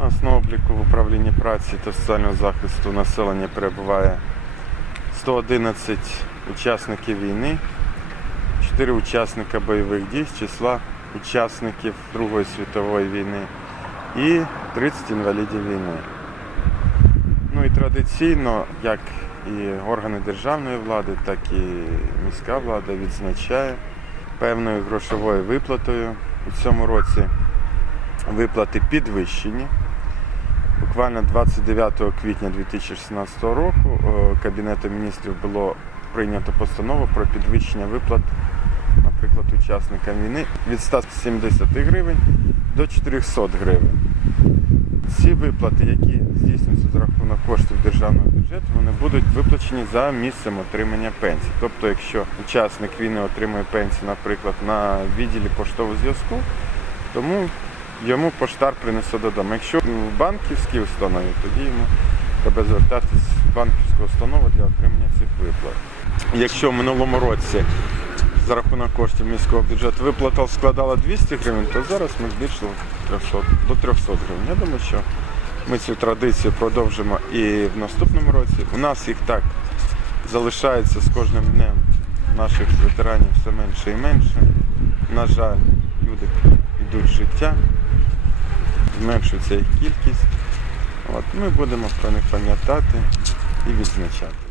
Нас на обліку в управлінні праці та соціального захисту населення перебуває 111 учасників війни, 4 учасника бойових дій з числа учасників Другої світової війни і 30 інвалідів війни. Ну і традиційно, як і органи державної влади, так і міська влада відзначає певною грошовою виплатою. У цьому році виплати підвищені. Буквально 29 квітня 2016 року е, Кабінетом міністрів було прийнято постанову про підвищення виплат, наприклад, учасникам війни від 170 гривень до 400 гривень. Ці виплати, які здійснюються за рахунок коштів державного бюджету, вони будуть виплачені за місцем отримання пенсії. Тобто, якщо учасник війни отримує пенсію, наприклад, на відділі поштового зв'язку, тому йому поштар принесе додому. Якщо в банківській установі, тоді йому треба звертатись в банківську установу для отримання цих виплат. Якщо в минулому році за рахунок коштів міського бюджету виплата складала 200 гривень, то зараз ми збільшили 300, до 300 гривень. Я думаю, що ми цю традицію продовжимо і в наступному році. У нас їх так залишається з кожним днем наших ветеранів все менше і менше. На жаль, люди йдуть з життя, зменшується їх кількість. От, ми будемо про них пам'ятати і відзначати.